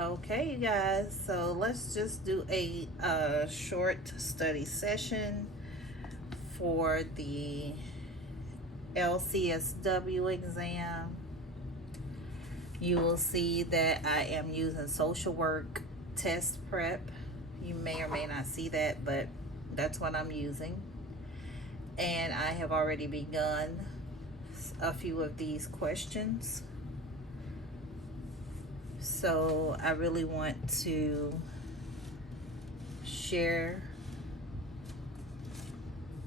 Okay, you guys, so let's just do a short study session for the LCSW exam. You will see that I am using social work test prep. You may or may not see that, but that's what I'm using. And I have already begun a few of these questions. So I really want to share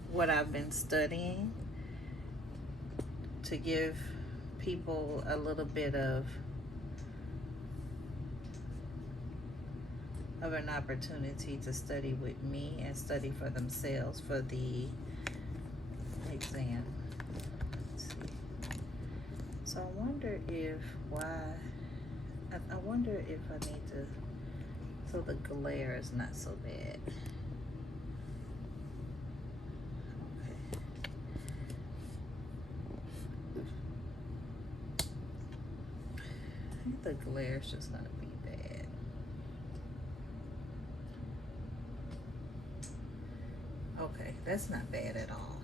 what I've been studying to give people a little bit of an opportunity to study with me and study for themselves for the exam. Let's see. So I wonder if I wonder if I need to, so the glare is not so bad. Okay. I think the glare is just gonna be bad. Okay, that's not bad at all.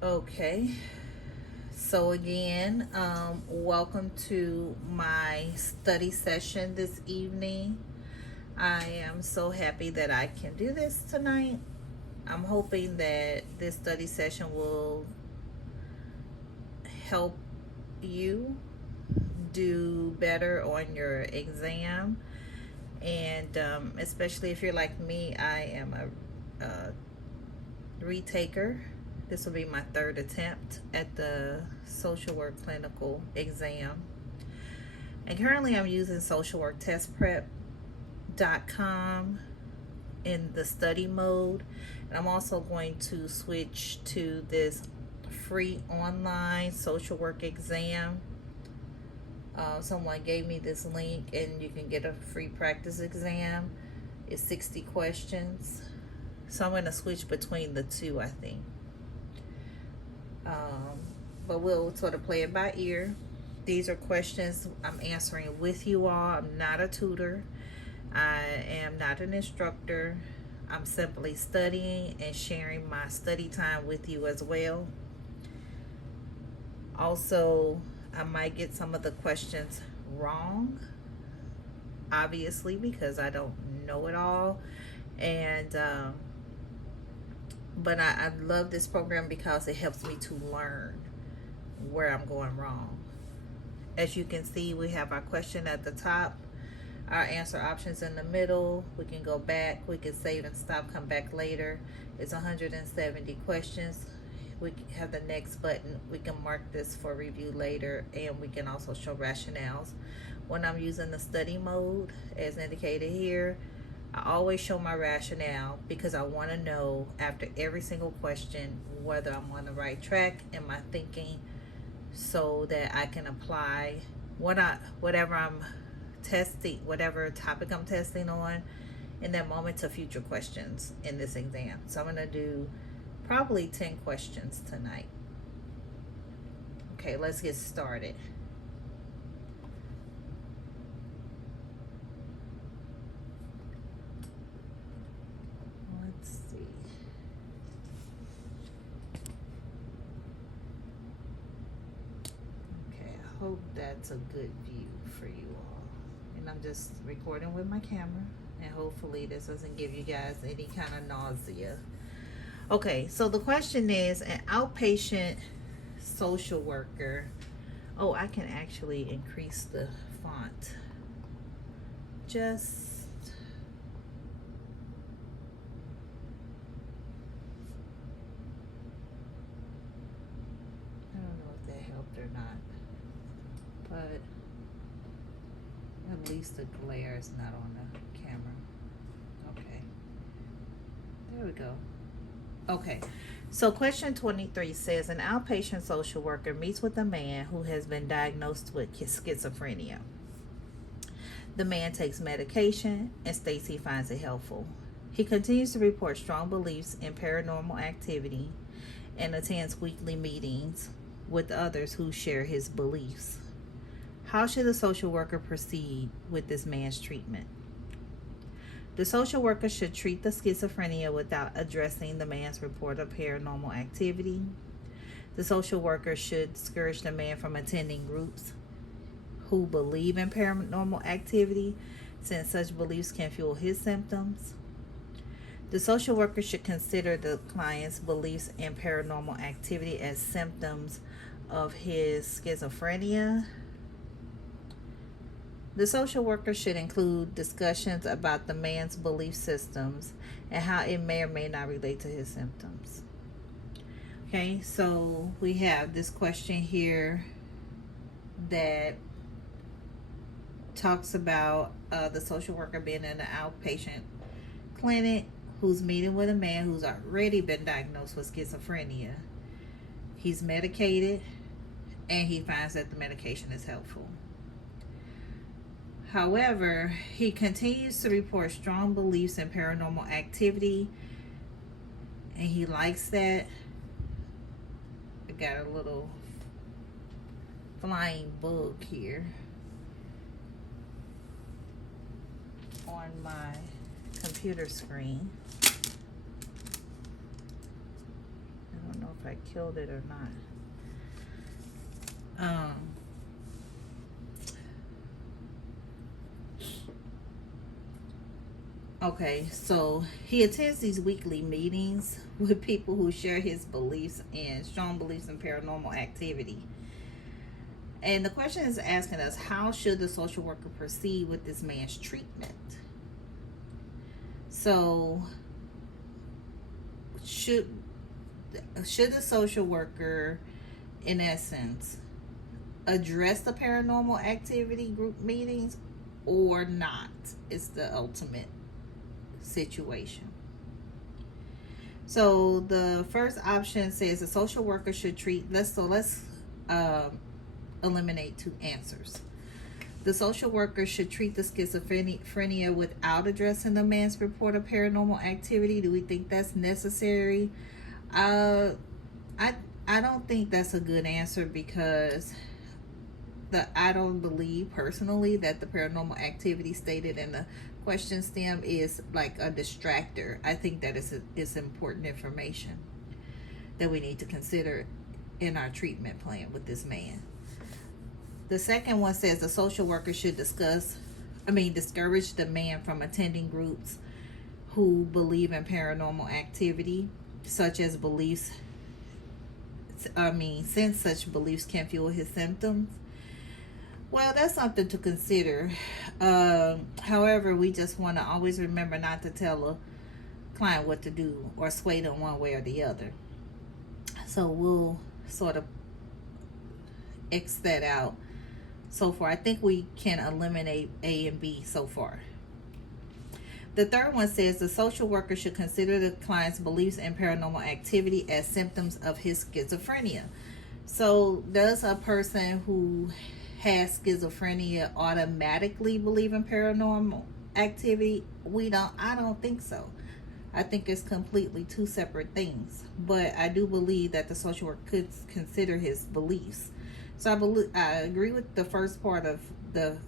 Okay, so again, welcome to my study session this evening. I am so happy that I can do this tonight. I'm hoping that this study session will help you do better on your exam, and especially if you're like me, I am a retaker. This will be my third attempt at the social work clinical exam. And currently I'm using socialworktestprep.com in the study mode. And I'm also going to switch to this free online social work exam. Someone gave me this link and you can get a free practice exam. It's 60 questions. So I'm going to switch between the two, I think. But we'll sort of play it by ear. These are questions I'm answering with you all. I'm not a tutor. I am not an instructor. I'm simply studying and sharing my study time with you as well. Also, I might get some of the questions wrong, obviously, because I don't know it all. And but I love this program because it helps me to learn where I'm going wrong. As you can see, we have our question at the top, our answer options in the middle. We can go back, we can save and stop, come back later. It's 170 questions. We have the next button. We can mark this for review later, and we can also show rationales. When I'm using the study mode, as indicated here, I always show my rationale because I want to know after every single question whether I'm on the right track in my thinking, so that I can apply whatever I'm testing, whatever topic I'm testing on in that moment to future questions in this exam. So I'm going to do probably 10 questions tonight. Okay, let's get started. Let's see. Okay, I hope that's a good view for you all. And I'm just recording with my camera, and hopefully this doesn't give you guys any kind of nausea. Okay, so the question is, an outpatient social worker. Oh, I can actually increase the font. Just I don't know if that helped or not, but at least the glare is not on the camera. Okay, there we go. Okay, so question 23 says, an outpatient social worker meets with a man who has been diagnosed with schizophrenia. The man takes medication and states he finds it helpful. He continues to report strong beliefs in paranormal activity and attends weekly meetings with others who share his beliefs. How should the social worker proceed with this man's treatment? The social worker should treat the schizophrenia without addressing the man's report of paranormal activity. The social worker should discourage the man from attending groups who believe in paranormal activity, since such beliefs can fuel his symptoms. The social worker should consider the client's beliefs in paranormal activity as symptoms of his schizophrenia. The social worker should include discussions about the man's belief systems and how it may or may not relate to his symptoms. Okay, so we have this question here that talks about the social worker being in an outpatient clinic who's meeting with a man who's already been diagnosed with schizophrenia. He's medicated and he finds that the medication is helpful. However, he continues to report strong beliefs in paranormal activity, and he likes that. I got a little flying bug here on my computer screen. I don't know if I killed it or not. Okay, so he attends these weekly meetings with people who share his beliefs and strong beliefs in paranormal activity. And the question is asking us, how should the social worker proceed with this man's treatment? So, should the social worker, in essence, address the paranormal activity group meetings or not? Is the ultimate situation. So the first option says the social worker should treat, let's eliminate two answers. The social worker should treat the schizophrenia without addressing the man's report of paranormal activity. Do we think that's necessary? I don't think that's a good answer, because I don't believe personally that the paranormal activity stated in the question stem is like a distractor. I think that it's important information that we need to consider in our treatment plan with this man. The second one says the social worker should discourage the man from attending groups who believe in paranormal activity, such as beliefs. Since such beliefs can fuel his symptoms. Well, that's something to consider. However, we just want to always remember not to tell a client what to do or sway them one way or the other. So we'll sort of X that out so far. I think we can eliminate A and B so far. The third one says the social worker should consider the client's beliefs in paranormal activity as symptoms of his schizophrenia. So does a person who has schizophrenia automatically believe in paranormal activity? I don't think so. I think it's completely two separate things. But I do believe that the social worker could consider his beliefs. So I agree with the first part of the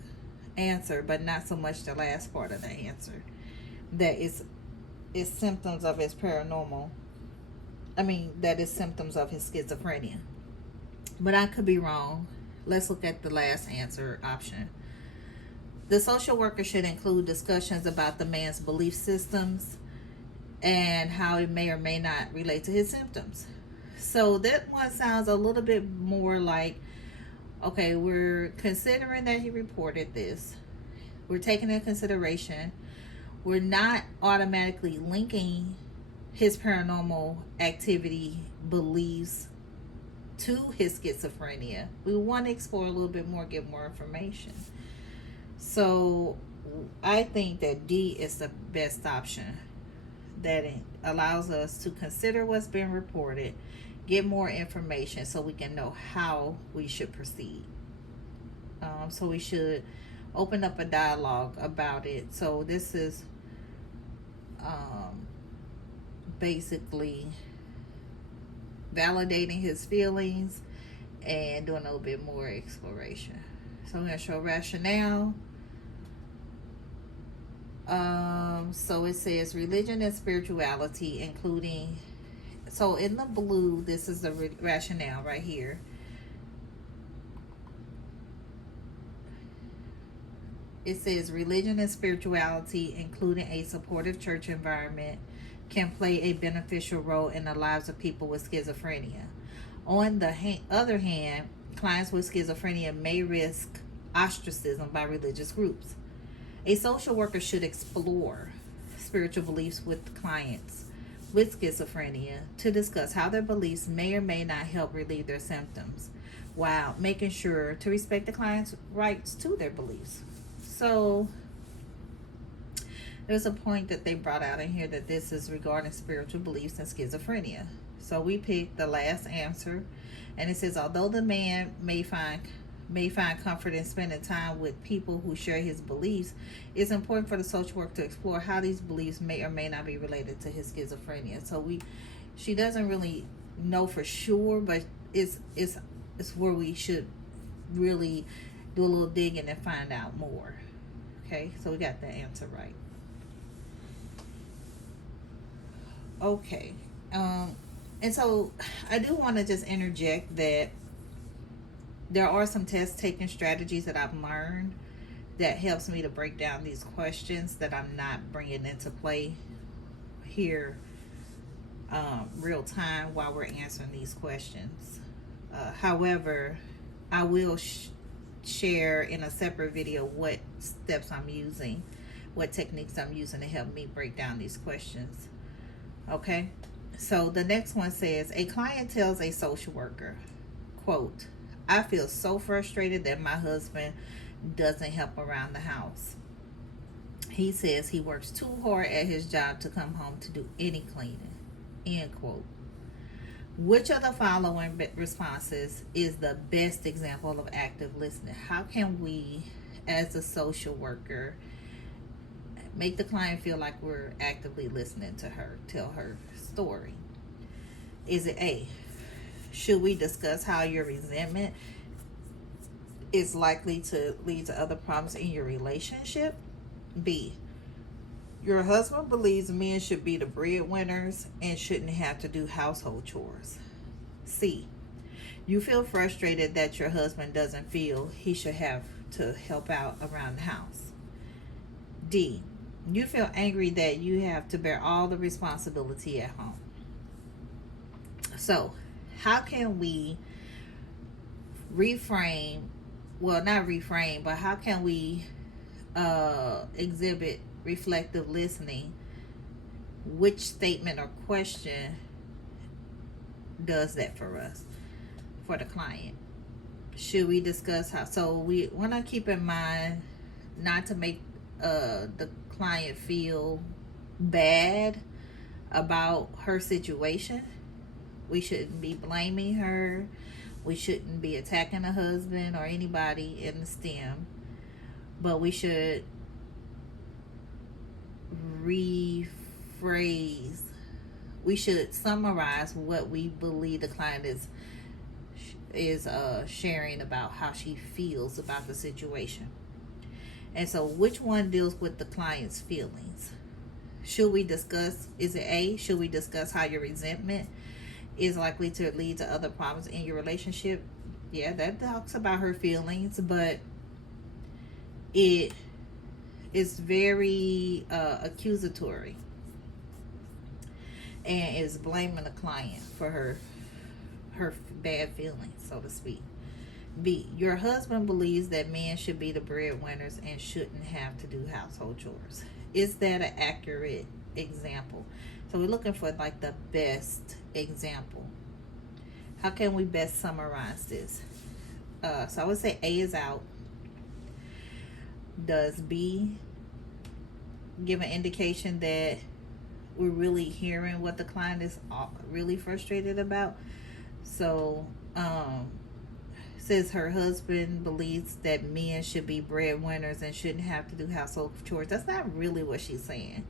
answer, but not so much the last part of the answer. That is symptoms of his that is symptoms of his schizophrenia. But I could be wrong. Let's look at the last answer option. The social worker should include discussions about the man's belief systems and how it may or may not relate to his symptoms. So that one sounds a little bit more like, okay, we're considering that he reported this. We're taking into consideration. We're not automatically linking his paranormal activity beliefs to his schizophrenia. We want to explore a little bit more, get more information. So I think that D is the best option. That it allows us to consider what's been reported, get more information so we can know how we should proceed. So we should open up a dialogue about it. So this is basically validating his feelings, and doing a little bit more exploration. So I'm going to show rationale. So it says religion and spirituality, including, so in the blue, this is the rationale right here. It says religion and spirituality, including a supportive church environment, can play a beneficial role in the lives of people with schizophrenia. On the other hand, clients with schizophrenia may risk ostracism by religious groups. A social worker should explore spiritual beliefs with clients with schizophrenia to discuss how their beliefs may or may not help relieve their symptoms, while making sure to respect the client's rights to their beliefs. So there's a point that they brought out in here that this is regarding spiritual beliefs and schizophrenia. So we picked the last answer, and it says although the man may find comfort in spending time with people who share his beliefs, it's important for the social worker to explore how these beliefs may or may not be related to his schizophrenia. So she doesn't really know for sure, but it's where we should really do a little digging and find out more. Okay, so we got the answer right. Okay, and so I do want to just interject that there are some test-taking strategies that I've learned that helps me to break down these questions that I'm not bringing into play here real time while we're answering these questions. However, I will share in a separate video what steps I'm using, what techniques I'm using to help me break down these questions. Okay, so the next one says, a client tells a social worker, quote, I feel so frustrated that my husband doesn't help around the house. He says he works too hard at his job to come home to do any cleaning, end quote. Which of the following responses is the best example of active listening? How can we, as a social worker, make the client feel like we're actively listening to her, tell her story? Is it A, should we discuss how your resentment is likely to lead to other problems in your relationship? B, your husband believes men should be the breadwinners and shouldn't have to do household chores. C, you feel frustrated that your husband doesn't feel he should have to help out around the house. D, you feel angry that you have to bear all the responsibility at home. So, how can we reframe, well, not reframe, but how can we exhibit reflective listening? Which statement or question does that for us, for the client? Should we discuss how, so we want to keep in mind not to make the client feel bad about her situation. We shouldn't be blaming her. We shouldn't be attacking the husband or anybody in the stem. But we should rephrase. We should summarize what we believe the client is sharing about how she feels about the situation. And so which one deals with the client's feelings? Should we discuss, is it A, should we discuss how your resentment is likely to lead to other problems in your relationship? Yeah, that talks about her feelings, but it is very accusatory and is blaming the client for her bad feelings, so to speak. B, your husband believes that men should be the breadwinners and shouldn't have to do household chores. Is that an accurate example? So we're looking for like the best example. How can we best summarize this? So I would say A is out. Does B give an indication that we're really hearing what the client is really frustrated about? So says her husband believes that men should be breadwinners and shouldn't have to do household chores. That's not really what she's saying.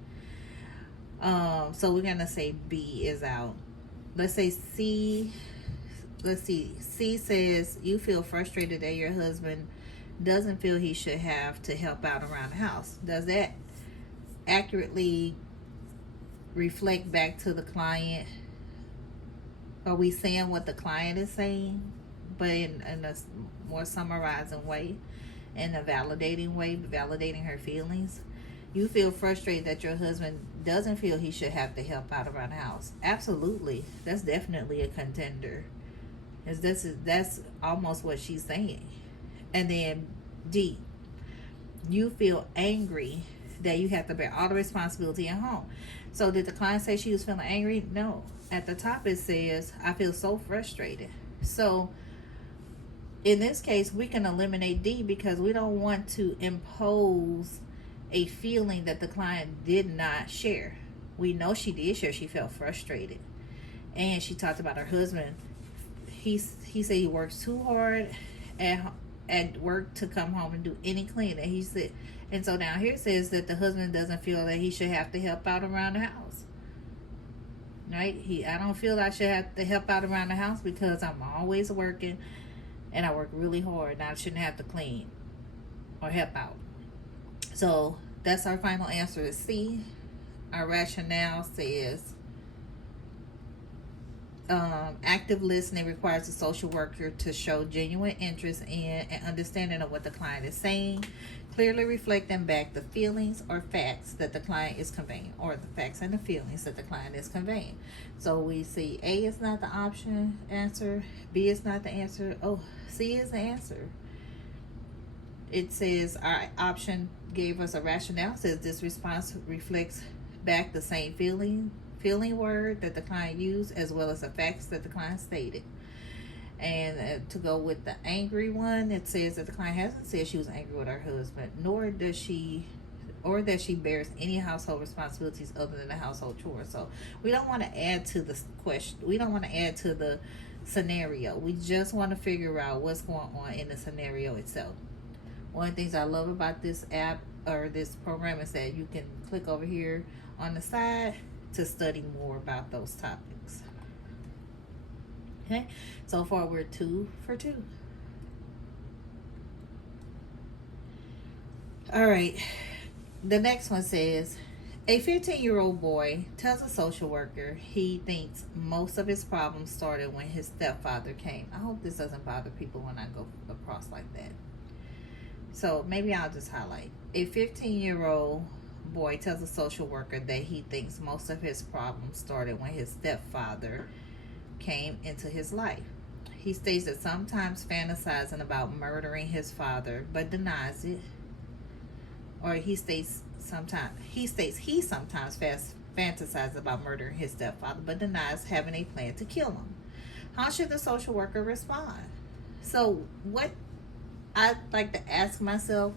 So we're gonna say B is out. let's say C, let's see, C says you feel frustrated that your husband doesn't feel he should have to help out around the house. Does that accurately reflect back to the client? Are we saying what the client is saying, but in a more summarizing way, in a validating way, validating her feelings? You feel frustrated that your husband doesn't feel he should have to help out around the house. Absolutely. That's definitely a contender. That's almost what she's saying. And then D, you feel angry that you have to bear all the responsibility at home. So did the client say she was feeling angry? No. At the top it says, I feel so frustrated. So in this case, we can eliminate D because we don't want to impose a feeling that the client did not share. We know she did share. She felt frustrated. And she talked about her husband. He said he works too hard at work to come home and do any cleaning. He said, and so down here it says that the husband doesn't feel that he should have to help out around the house. Right? I don't feel I should have to help out around the house because I'm always working and I work really hard and I shouldn't have to clean or help out. So that's our final answer is C. Our rationale says active listening requires a social worker to show genuine interest in and understanding of what the client is saying, clearly reflecting back the feelings or facts that the client is conveying, or the facts and the feelings that the client is conveying. So we see A is not the option answer, B is not the answer, C is the answer. It says our option gave us a rationale. It says this response reflects back the same feeling word that the client used as well as the facts that the client stated. And to go with the angry one, it says that the client hasn't said she was angry with her husband, nor does she, or that she bears any household responsibilities other than the household chores. So we don't want to add to the question. We don't want to add to the scenario. We just want to figure out what's going on in the scenario itself. One of the things I love about this app or this program is that you can click over here on the side to study more about those topics. Okay, so far we're 2 for 2. All right, the next one says, a 15-year-old boy tells a social worker he thinks most of his problems started when his stepfather came. I hope this doesn't bother people when I go across like that. So maybe I'll just highlight. A 15-year-old boy tells a social worker that he thinks most of his problems started when his stepfather came into his life. He states that sometimes fantasizing about murdering his father, but denies it. Or he states he sometimes fantasizes about murdering his stepfather, but denies having a plan to kill him. How should the social worker respond? So what I'd like to ask myself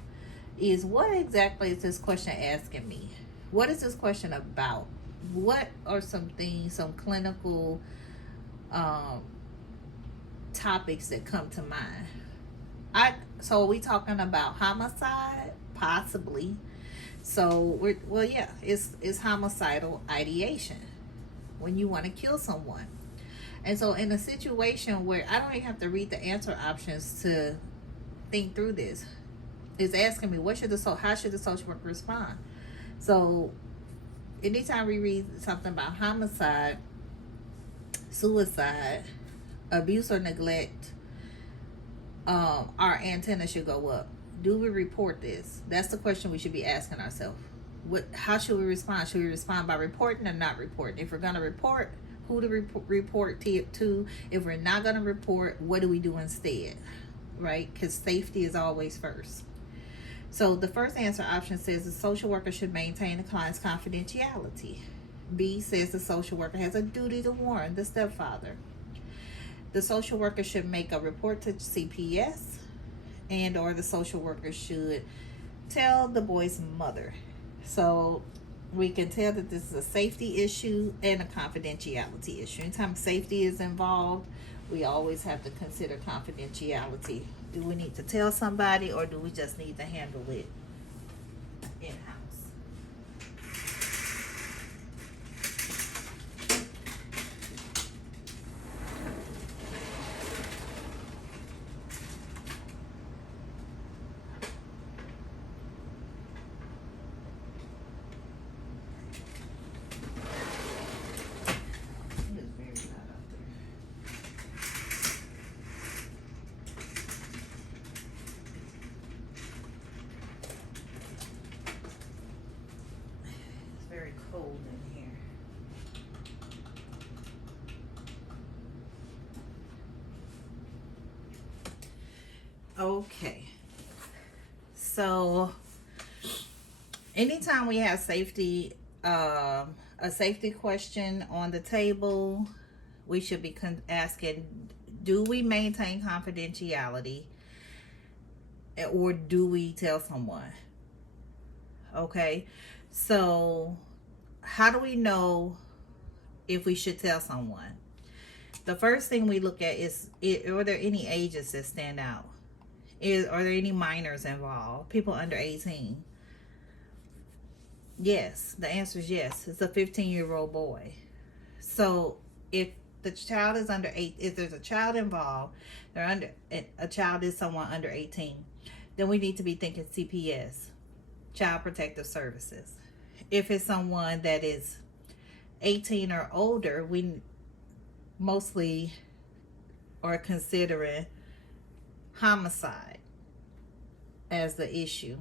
is, what exactly is this question asking me? What is this question about? What are some things, some clinical topics that come to mind? So are we talking about homicide? Possibly. So it's homicidal ideation when you want to kill someone. And so in a situation where I don't even have to read the answer options to think through this, it's asking me how should the social worker respond? So anytime we read something about homicide, suicide, abuse or neglect, our antenna should go up. Do we report this? That's the question we should be asking ourselves. How should we respond? Should we respond by reporting or not reporting? If we're going to report, who to report to? If we're not going to report, what do we do instead? Right? Because safety is always first. So the first answer option says the social worker should maintain the client's confidentiality. B says the social worker has a duty to warn the stepfather. The social worker should make a report to CPS, and or the social worker should tell the boy's mother. So we can tell that this is a safety issue and a confidentiality issue. Anytime safety is involved, we always have to consider confidentiality. Do we need to tell somebody, or do we just need to handle it in-house? Okay. So anytime we have safety, a safety question on the table, we should be asking, do we maintain confidentiality, or do we tell someone? Okay. So how do we know if we should tell someone? The first thing we look at is, are there any ages that stand out? Are there any minors involved? People under 18? Yes, the answer is yes. It's a 15-year-old boy. So if the child is under 8, if there's a child involved, they're under, a child is someone under 18, then we need to be thinking CPS, Child Protective Services. If it's someone that is 18 or older, we mostly are considering homicide as the issue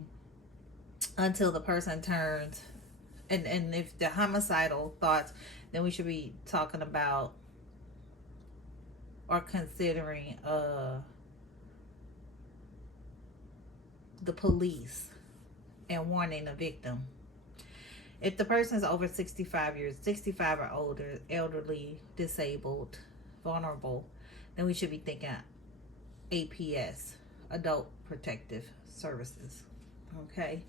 until the person turns, and if the homicidal thoughts, then we should be talking about or considering the police and warning the victim. If the person is over 65 years, 65 or older, elderly, disabled, vulnerable, then we should be thinking APS, Adult Protective Services. Okay.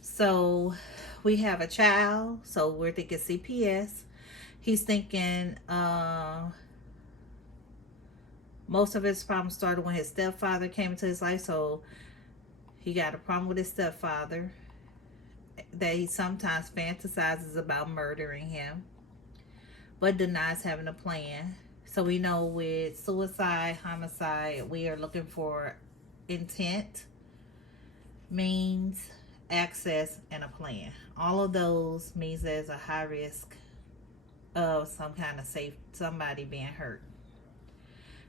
So we have a child, so we're thinking CPS. He's thinking most of his problems started when his stepfather came into his life, so he got a problem with his stepfather, that he sometimes fantasizes about murdering him, but denies having a plan. So we know with suicide, homicide, we are looking for intent, means, access, and a plan. All of those means there's a high risk of some kind of somebody being hurt.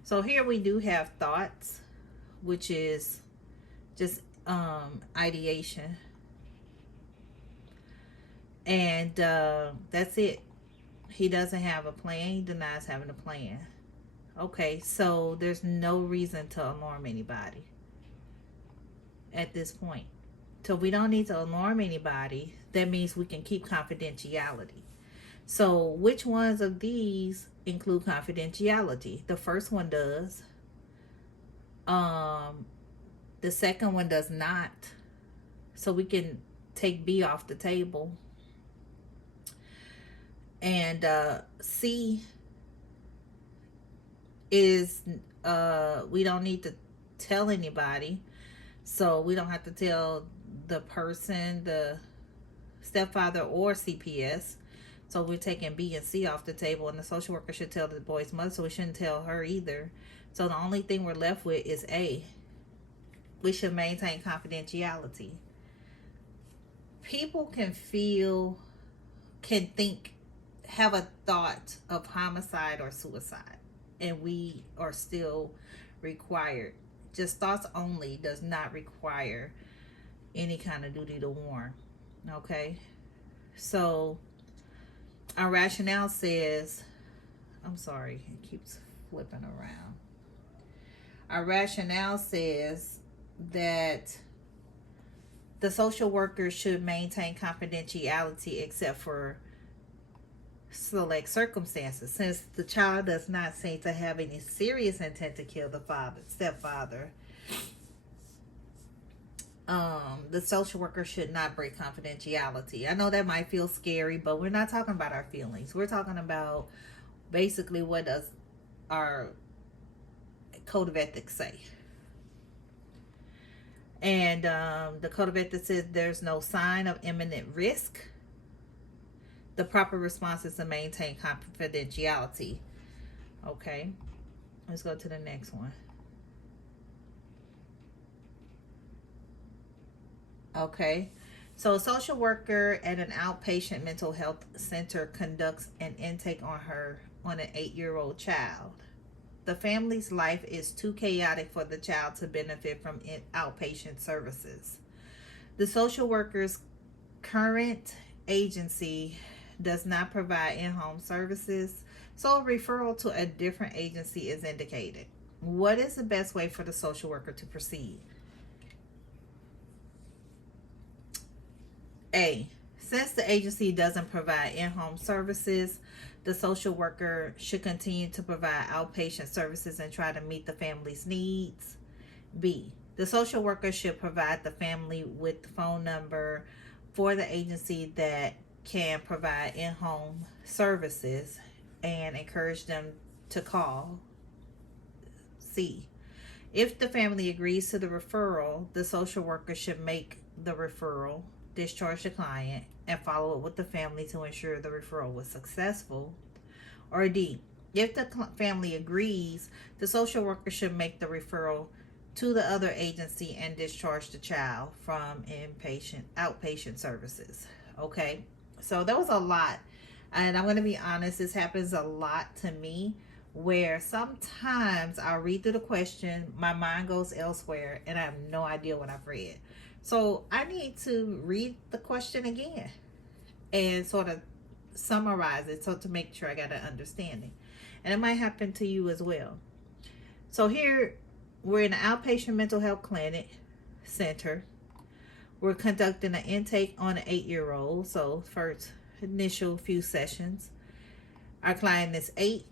So here we do have thoughts, which is just ideation, and that's it. He doesn't have a plan. He denies having a plan. Okay, so there's no reason to alarm anybody at this point. So we don't need to alarm anybody. That means we can keep confidentiality. So which ones of these include confidentiality? The first one does. The second one does not. So we can take B off the table. And C is we don't need to tell anybody. So we don't have to tell the person, the stepfather, or CPS. So we're taking B and C off the table, and the social worker should tell the boy's mother, so we shouldn't tell her either. So the only thing we're left with is A. We should maintain confidentiality. People can think, have a thought of homicide or suicide, and we are still required. Just thoughts only does not require any kind of duty to warn. Okay? So our rationale says, I'm sorry, it keeps flipping around. Our rationale says that the social worker should maintain confidentiality except for select circumstances. Since the child does not seem to have any serious intent to kill the stepfather, the social worker should not break confidentiality. I know that might feel scary, but we're not talking about our feelings. We're talking about basically what does our code of ethics say. And the code of ethics says there's no sign of imminent risk. The proper response is to maintain confidentiality. Okay, let's go to the next one. Okay, so a social worker at an outpatient mental health center conducts an intake on an 8-year-old child. The family's life is too chaotic for the child to benefit from outpatient services. The social worker's current agency does not provide in-home services, so a referral to a different agency is indicated. What is the best way for the social worker to proceed? A. Since the agency doesn't provide in-home services, the social worker should continue to provide outpatient services and try to meet the family's needs. B. The social worker should provide the family with the phone number for the agency that can provide in-home services and encourage them to call. C. If the family agrees to the referral, the social worker should make the referral, discharge the client, and follow up with the family to ensure the referral was successful. Or D. If the family agrees, the social worker should make the referral to the other agency and discharge the child from outpatient services. Okay, so there was a lot, and I'm going to be honest, this happens a lot to me, where sometimes I'll read through the question, my mind goes elsewhere, and I have no idea what I've read. So I need to read the question again and sort of summarize it, so to make sure I got an understanding. And it might happen to you as well. So here we're in an outpatient mental health clinic center. We're conducting an intake on an 8-year-old. So first initial few sessions. Our client is 8.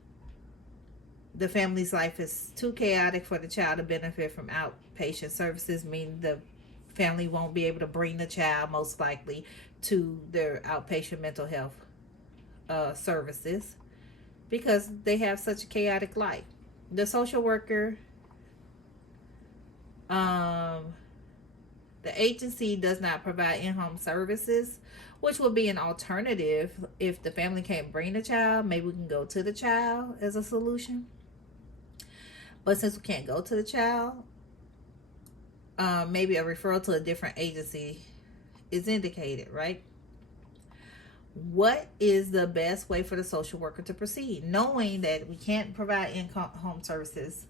The family's life is too chaotic for the child to benefit from outpatient services, meaning the family won't be able to bring the child most likely to their outpatient mental health services because they have such a chaotic life. The social worker, the agency does not provide in-home services, which would be an alternative. If the family can't bring the child, maybe we can go to the child as a solution. But since we can't go to the child, maybe a referral to a different agency is indicated, right? What is the best way for the social worker to proceed? Knowing that we can't provide in-home services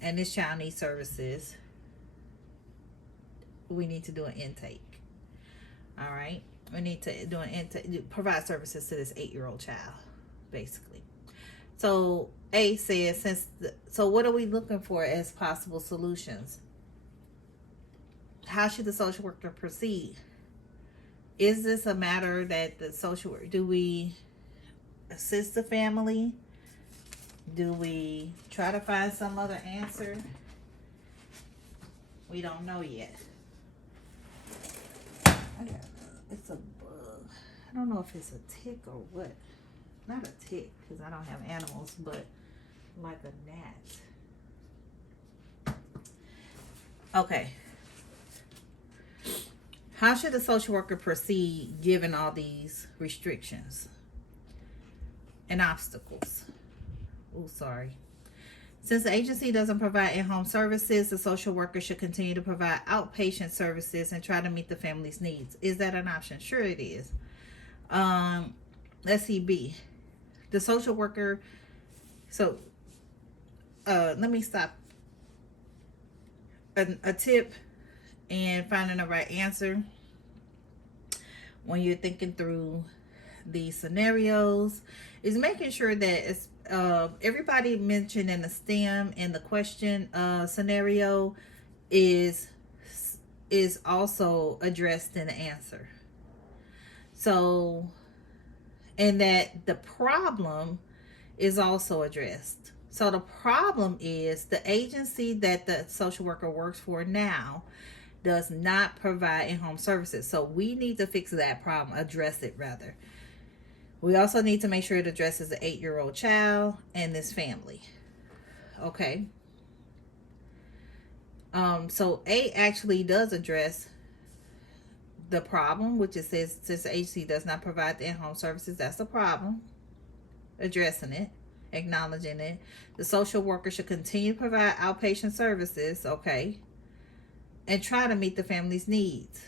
and this child needs services, we need to do an intake. All right? We need to do an intake, provide services to this 8-year-old child, basically. So A says, so what are we looking for as possible solutions? How should the social worker proceed? Is this a matter that the social worker, do we assist the family? Do we try to find some other answer? We don't know yet. It's a bug. I don't know if it's a tick or what. Not a tick, because I don't have animals, but like a gnat. Okay. How should the social worker proceed given all these restrictions and obstacles? Oh, sorry. Since the agency doesn't provide in-home services, the social worker should continue to provide outpatient services and try to meet the family's needs. Is that an option? Sure it is. Let's see, B. The social worker, so let me stop. A tip in finding the right answer when you're thinking through these scenarios is making sure that it's everybody mentioned in the STEM in the question scenario is also addressed in the answer. So, and that the problem is also addressed. So the problem is the agency that the social worker works for now does not provide in-home services. So we need to fix that problem, address it rather. We also need to make sure it addresses the 8-year-old child and this family. Okay. So A actually does address the problem, which it says since the agency does not provide the in-home services, that's the problem. Addressing it, acknowledging it. The social worker should continue to provide outpatient services, okay, and try to meet the family's needs.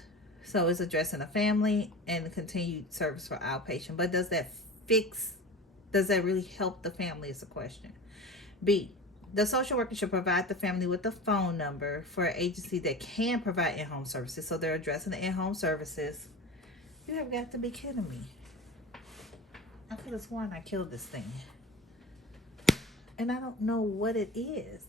So it's addressing the family and the continued service for outpatient. But does that really help the family is a question. B, the social worker should provide the family with the phone number for an agency that can provide in-home services. So they're addressing the in-home services. You have got to be kidding me. I could have sworn I killed this thing. And I don't know what it is.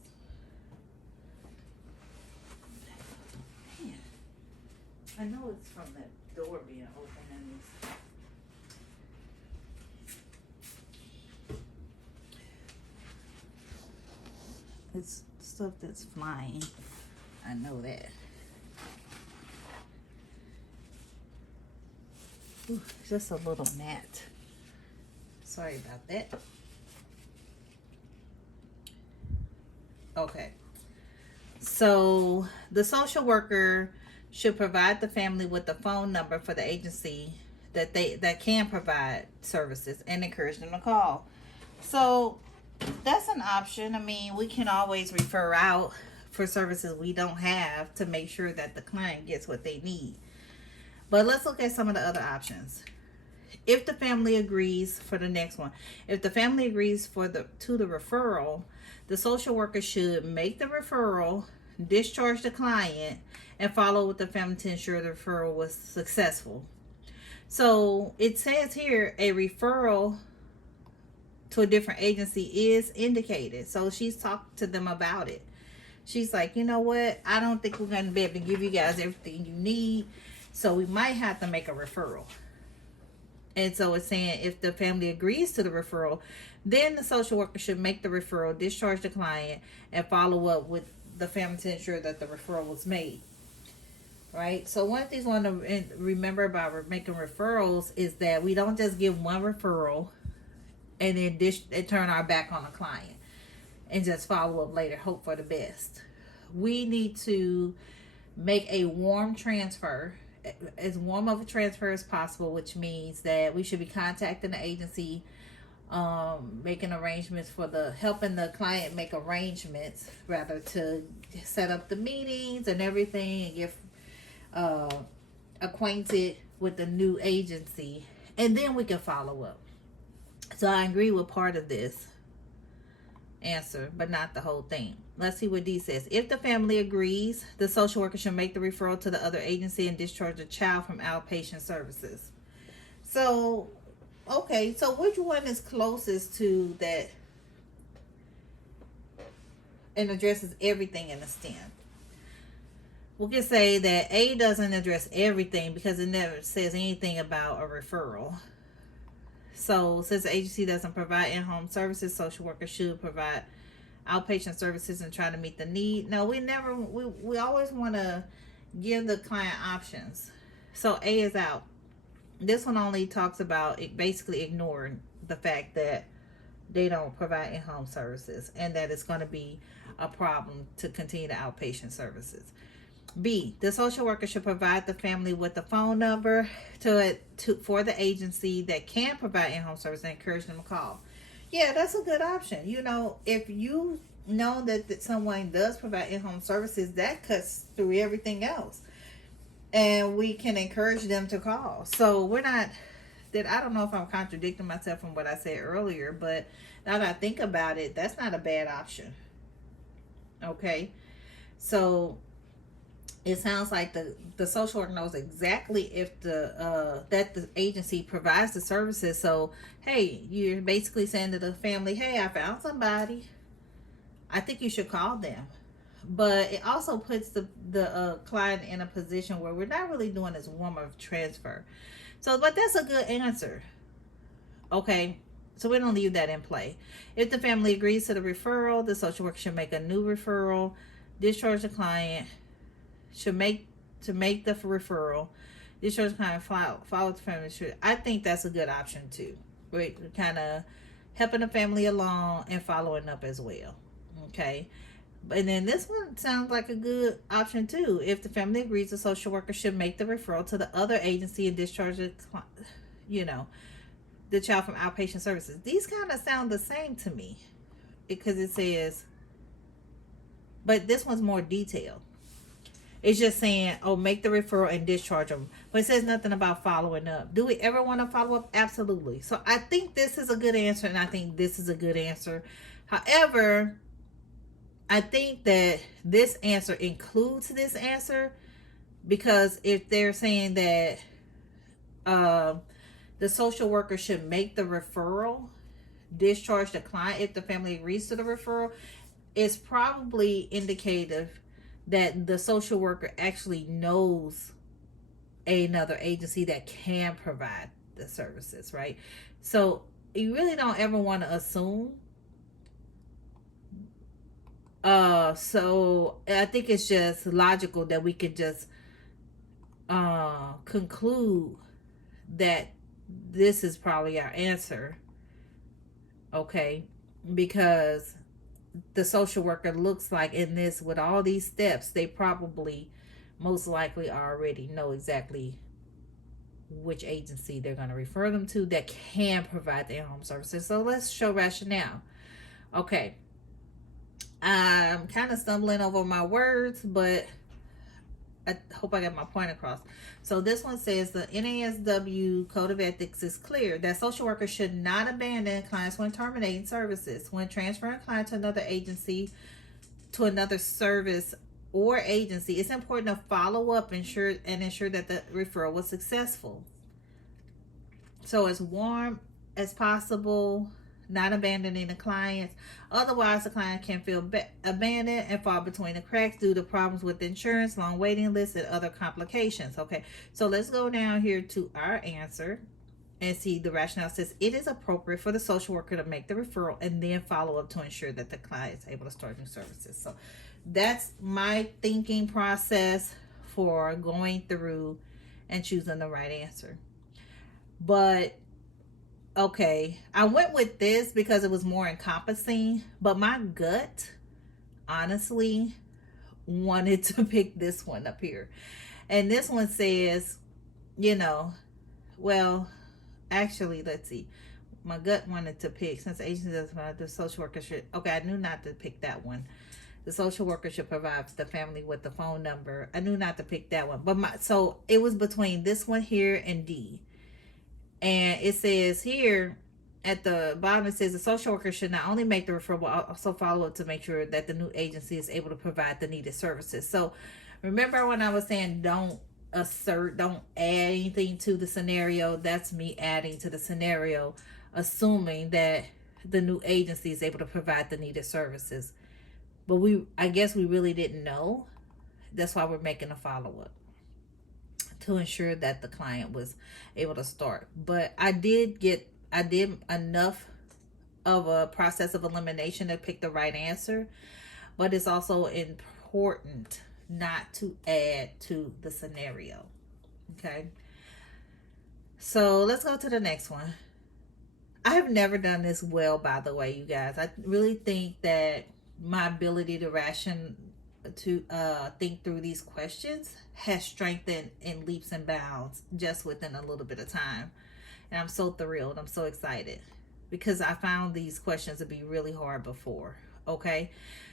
I know it's from that door being open and it's stuff that's flying. I know that. Ooh, just a little gnat. Sorry about that. Okay. So the social worker should provide the family with the phone number for the agency that can provide services and encourage them to call. So that's an option. I mean, we can always refer out for services we don't have to make sure that the client gets what they need. But let's look at some of the other options. If the family agrees for the next one, if the family agrees to the referral, the social worker should make the referral, discharge the client, and follow with the family to ensure the referral was successful. So it says here a referral to a different agency is indicated. So she's talked to them about it. She's like, you know what? I don't think we're going to be able to give you guys everything you need. So we might have to make a referral. And so it's saying if the family agrees to the referral, then the social worker should make the referral, discharge the client, and follow up with the family to ensure that the referral was made. Right? So one of the things I want to remember about making referrals is that we don't just give one referral and then turn our back on the client and just follow up later, hope for the best. We need to make a warm transfer, as warm of a transfer as possible, which means that we should be contacting the agency, making arrangements for helping the client make arrangements rather to set up the meetings and everything and get acquainted with the new agency, and then we can follow up. So I agree with part of this answer, but not the whole thing. Let's see what D says. If the family agrees, the social worker should make the referral to the other agency and discharge the child from outpatient services. So, okay, so which one is closest to that and addresses everything in the STEM? We can say that A doesn't address everything because it never says anything about a referral. So since the agency doesn't provide in-home services, social workers should provide outpatient services and try to meet the need. No, we always want to give the client options. So A is out. This one only talks about it, basically ignoring the fact that they don't provide in-home services and that it's going to be a problem to continue the outpatient services. B, the social worker should provide the family with the phone number for the agency that can provide in-home service and encourage them to call. Yeah, that's a good option. You know, if you know that someone does provide in-home services, that cuts through everything else. And we can encourage them to call. So I don't know if I'm contradicting myself from what I said earlier, but now that I think about it, that's not a bad option. Okay. So it sounds like the social worker knows exactly if that the agency provides the services. So, hey, you're basically saying to the family, hey, I found somebody. I think you should call them. But it also puts the client in a position where we're not really doing this warm of transfer. So, but that's a good answer. Okay. So we don't leave that in play. If the family agrees to the referral, the social worker should make a new referral, discharge the client, should make the referral, discharge the client, follow the family. I think that's a good option too. We're kind of helping the family along and following up as well. Okay. And then this one sounds like a good option too. If the family agrees, the social worker should make the referral to the other agency and discharge the child from outpatient services. These kind of sound the same to me because it says, but this one's more detailed. It's just saying, make the referral and discharge them. But it says nothing about following up. Do we ever want to follow up? Absolutely. So I think this is a good answer, and I think this is a good answer. However, I think that this answer includes this answer because if they're saying that the social worker should make the referral, discharge the client if the family agrees to the referral, it's probably indicative that the social worker actually knows another agency that can provide the services, right? So you really don't ever want to assume. So I think it's just logical that we could just conclude that this is probably our answer, okay? Because the social worker looks like in this with all these steps, they probably most likely already know exactly which agency they're going to refer them to that can provide their home services. So let's show rationale. Okay, I'm kind of stumbling over my words, but I hope I got my point across. So this one says the NASW Code of Ethics is clear that social workers should not abandon clients when terminating services. When transferring a client to another agency, to another service or agency, it's important to follow up ensure that the referral was successful. So as warm as possible, not abandoning the clients. Otherwise, the client can feel abandoned and fall between the cracks due to problems with insurance, long waiting lists, and other complications. Okay, so let's go down here to our answer and see the rationale says it is appropriate for the social worker to make the referral and then follow up to ensure that the client is able to start new services. So that's my thinking process for going through and choosing the right answer. But okay, I went with this because it was more encompassing, but my gut honestly wanted to pick this one up here. And this one says, you know, well, actually, let's see. My gut wanted to pick, since agency does the social worker should, okay, I knew not to pick that one. The social worker should provide the family with the phone number. I knew not to pick that one. So it was between this one here and D. And it says here at the bottom, it says the social worker should not only make the referral, but also follow up to make sure that the new agency is able to provide the needed services. So remember when I was saying don't add anything to the scenario? That's me adding to the scenario, assuming that the new agency is able to provide the needed services. But I guess we really didn't know. That's why we're making a follow-up to ensure that the client was able to start. But I did enough of a process of elimination to pick the right answer. But it's also important not to add to the scenario. Okay. So let's go to the next one. I have never done this well, by the way, you guys. I really think that my ability to think through these questions has strengthened in leaps and bounds just within a little bit of time. And I'm so thrilled. I'm so excited because I found these questions to be really hard before. Okay.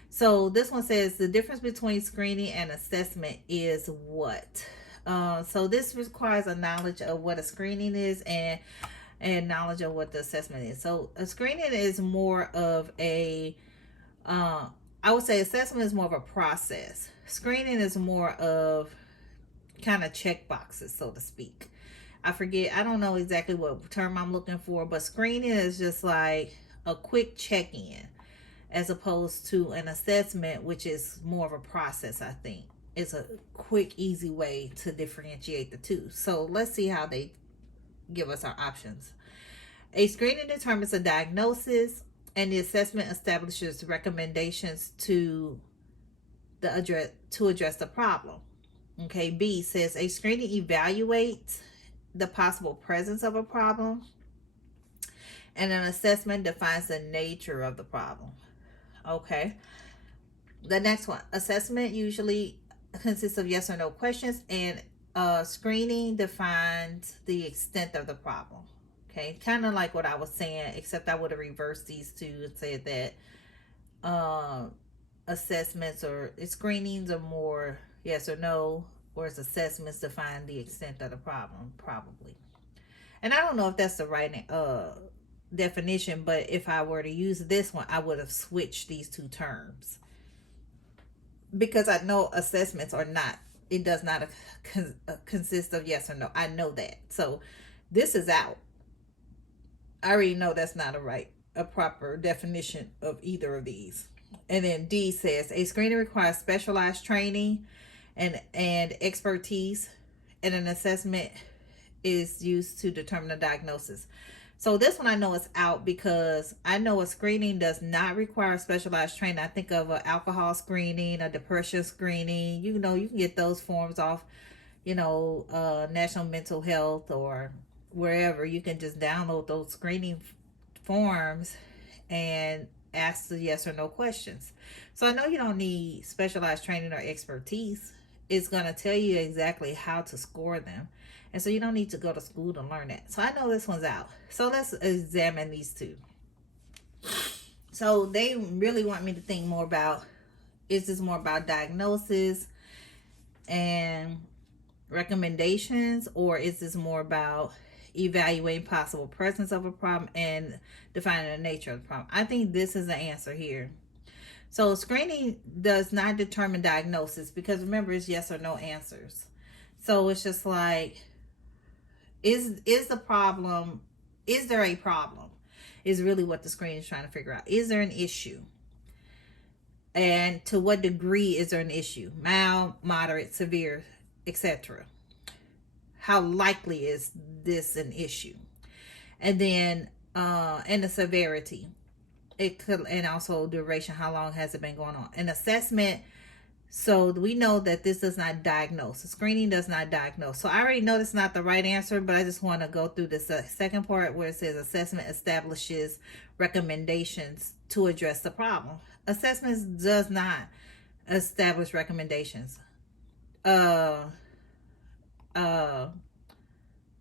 So this one says the difference between screening and assessment is what? So this requires a knowledge of what a screening is and knowledge of what the assessment is. So a screening is more of a I would say assessment is more of a process. Screening is more of kind of check boxes, so to speak. I don't know exactly what term I'm looking for, but screening is just like a quick check-in as opposed to an assessment, which is more of a process, I think. It's a quick, easy way to differentiate the two. So let's see how they give us our options. A screening determines a diagnosis, and the assessment establishes recommendations to address the problem. Okay, B says a screening evaluates the possible presence of a problem, and an assessment defines the nature of the problem. Okay, the next one, assessment usually consists of yes or no questions, and screening defines the extent of the problem. Okay, kind of like what I was saying, except I would have reversed these two and said that assessments or screenings are more yes or no, whereas assessments define the extent of the problem, probably. And I don't know if that's the right definition, but if I were to use this one, I would have switched these two terms. Because I know assessments are not, it does not consist of yes or no. I know that. So this is out. I already know that's not a proper definition of either of these. And then D says a screening requires specialized training and expertise and an assessment is used to determine a diagnosis. So this one I know is out because I know a screening does not require specialized training. I think of an alcohol screening, a depression screening. You know, you can get those forms off, National Mental Health or wherever. You can just download those screening forms and ask the yes or no questions. So I know you don't need specialized training or expertise. It's going to tell you exactly how to score them. And so you don't need to go to school to learn that. So I know this one's out. So let's examine these two. So they really want me to think more about, is this more about diagnosis and recommendations, or is this more about evaluating possible presence of a problem and defining the nature of the problem? I think this is the answer here. So screening does not determine diagnosis because remember, it's yes or no answers. So it's just like, is the problem, is there a problem, is really what the screen is trying to figure out. Is there an issue? And to what degree is there an issue? Mild, moderate, severe, etc. How likely is this an issue? And then and the severity. It could, and also duration, how long has it been going on? An assessment, so we know that this does not diagnose. The screening does not diagnose. So I already know that's not the right answer, but I just want to go through this second part where it says assessment establishes recommendations to address the problem. Assessments does not establish recommendations.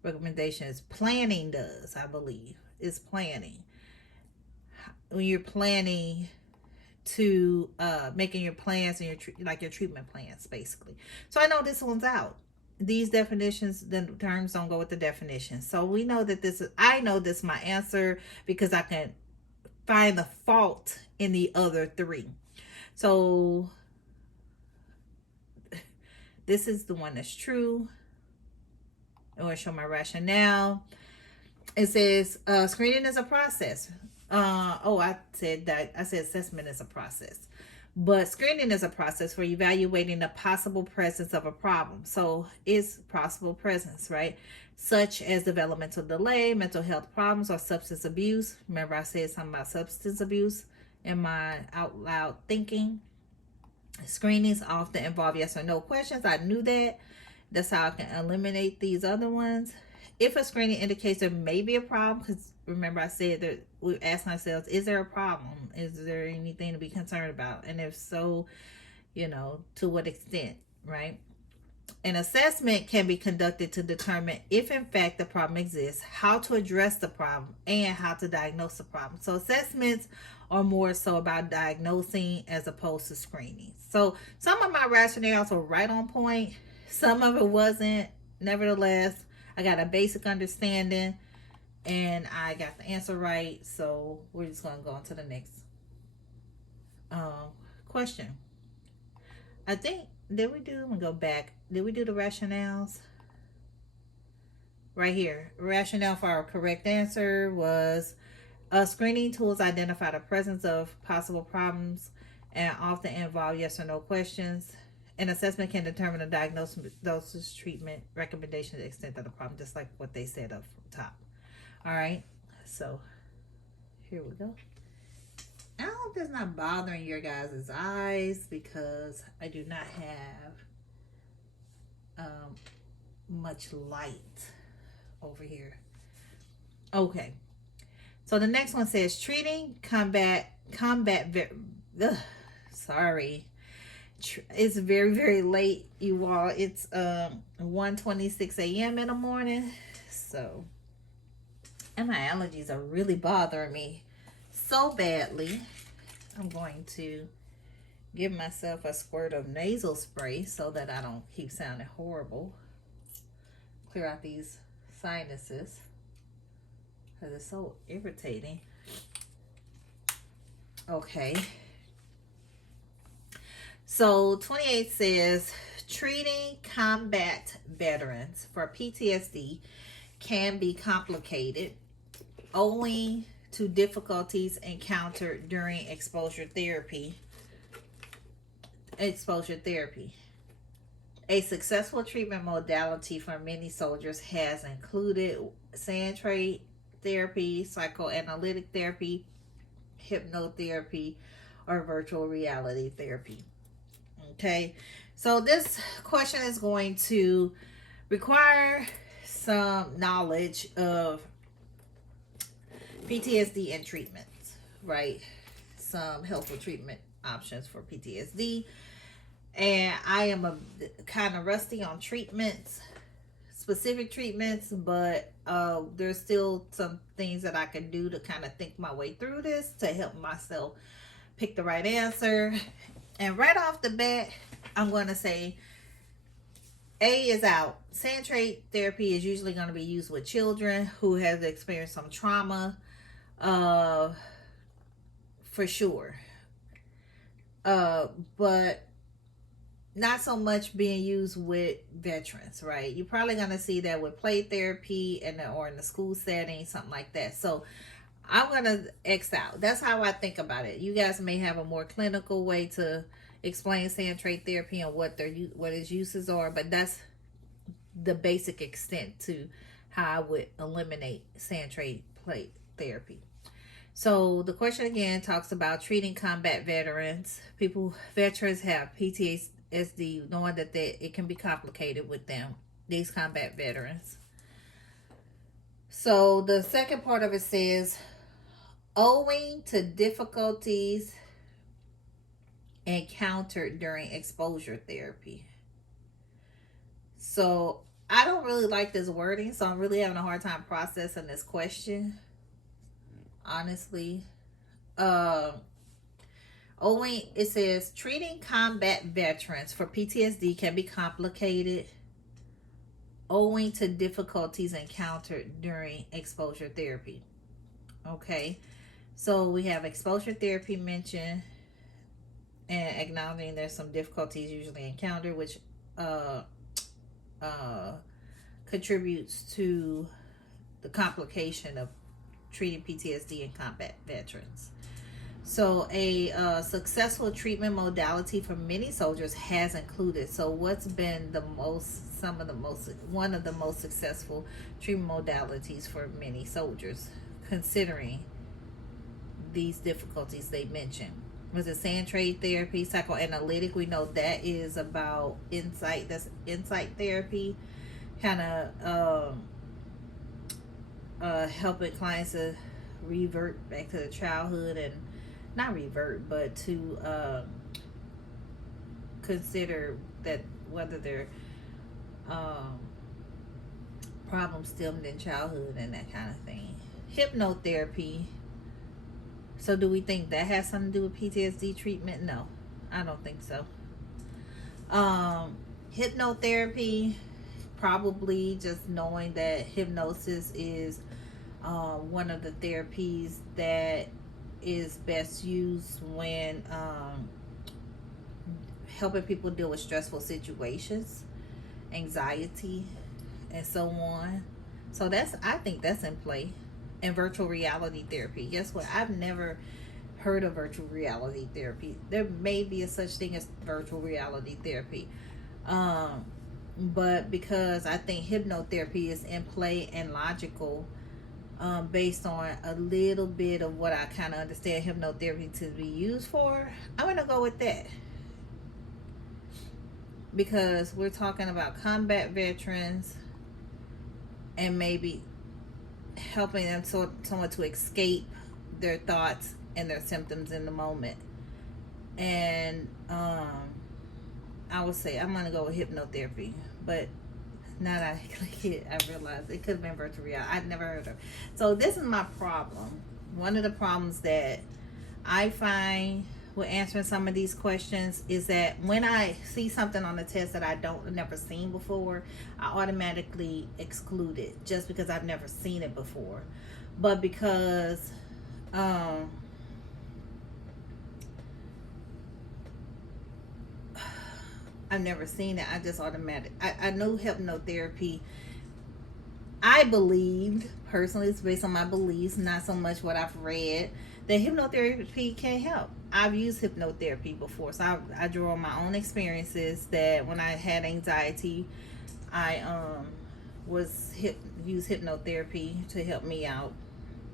Recommendations. Planning does, I believe. It's planning. When you're planning to making your plans and your treatment plans, basically. So I know this one's out. These definitions, the terms don't go with the definitions. So we know that I know this is my answer because I can find the fault in the other three. So this is the one that's true. I'm going to show my rationale. It says screening is a process. I said assessment is a process, but screening is a process for evaluating the possible presence of a problem. So it's possible presence, right? Such as developmental delay, mental health problems, or substance abuse. Remember I said something about substance abuse in my out loud thinking. Screenings often involve yes or no questions. I knew that. That's how I can eliminate these other ones. If a screening indicates there may be a problem, because remember I said that we ask ourselves, is there a problem? Is there anything to be concerned about? And if so, to what extent, right? An assessment can be conducted to determine if in fact the problem exists, how to address the problem, and how to diagnose the problem. So assessments are more so about diagnosing as opposed to screening. So some of my rationales were right on point. Some of it wasn't. Nevertheless, I got a basic understanding and I got the answer right. So we're just going to go on to the next question. I think, I'm going to go back. Did we do the rationales? Right here. Rationale for our correct answer was screening tools identify the presence of possible problems and often involve yes or no questions. An assessment can determine a diagnosis, treatment, recommendation, the extent of the problem, just like what they said up top. All right, so here we go. I hope that's not bothering your guys' eyes because I do not have much light over here. Okay, so the next one says treating sorry. It's very, very late, you all. It's 1:26 a.m. in the morning. So, and my allergies are really bothering me so badly. I'm going to give myself a squirt of nasal spray so that I don't keep sounding horrible. Clear out these sinuses because it's so irritating. Okay. So 28 says treating combat veterans for PTSD can be complicated owing to difficulties encountered during exposure therapy. A successful treatment modality for many soldiers has included sand therapy, psychoanalytic therapy, hypnotherapy, or virtual reality therapy. Okay, so this question is going to require some knowledge of PTSD and treatments, right? Some helpful treatment options for PTSD. And I am a kind of rusty on treatments, specific treatments, but there's still some things that I can do to kind of think my way through this to help myself pick the right answer. And right off the bat, I'm going to say A is out. Sand therapy is usually going to be used with children who have experienced some trauma, for sure. But not so much being used with veterans, right? You're probably going to see that with play therapy or in the school setting, something like that. So I'm going to X out. That's how I think about it. You guys may have a more clinical way to explain sand therapy and what its uses are, but that's the basic extent to how I would eliminate sand play therapy. So the question again talks about treating combat veterans. Veterans have PTSD, knowing that it can be complicated with them, these combat veterans. So the second part of it says, owing to difficulties encountered during exposure therapy. So I don't really like this wording, so I'm really having a hard time processing this question, honestly. It says treating combat veterans for PTSD can be complicated owing to difficulties encountered during exposure therapy. Okay, so we have exposure therapy mentioned and acknowledging there's some difficulties usually encountered, which contributes to the complication of treating PTSD in combat veterans. So a successful treatment modality for many soldiers has included. So what's been one of the most successful treatment modalities for many soldiers, considering these difficulties they mentioned? Was it sand therapy, psychoanalytic? We know that is about insight. That's insight therapy, kind of helping clients to revert back to the childhood, and not revert, but to consider that whether their problems stemmed in childhood and that kind of thing. Hypnotherapy. So do we think that has something to do with PTSD treatment? No, I don't think so. Hypnotherapy, probably just knowing that hypnosis is one of the therapies that is best used when helping people deal with stressful situations, anxiety, and so on. So I think that's in play. And virtual reality therapy. Guess what? I've never heard of virtual reality therapy. There may be a such thing as virtual reality therapy. But because I think hypnotherapy is in play and logical, based on a little bit of what I kind of understand hypnotherapy to be used for, I'm going to go with that. Because we're talking about combat veterans and maybe helping them somewhat to escape their thoughts and their symptoms in the moment. And I would say I'm going to go with hypnotherapy. But now that I click it, I realized it could have been virtual reality. I'd never heard of. So this is my problem. One of the problems that I find with answering some of these questions is that when I see something on the test that I never seen before, I automatically exclude it just because I've never seen it before. But because I've never seen it, I just I know hypnotherapy. I believed personally, it's based on my beliefs, not so much what I've read, that hypnotherapy can help. I've used hypnotherapy before, so I draw on my own experiences that when I had anxiety, I use hypnotherapy to help me out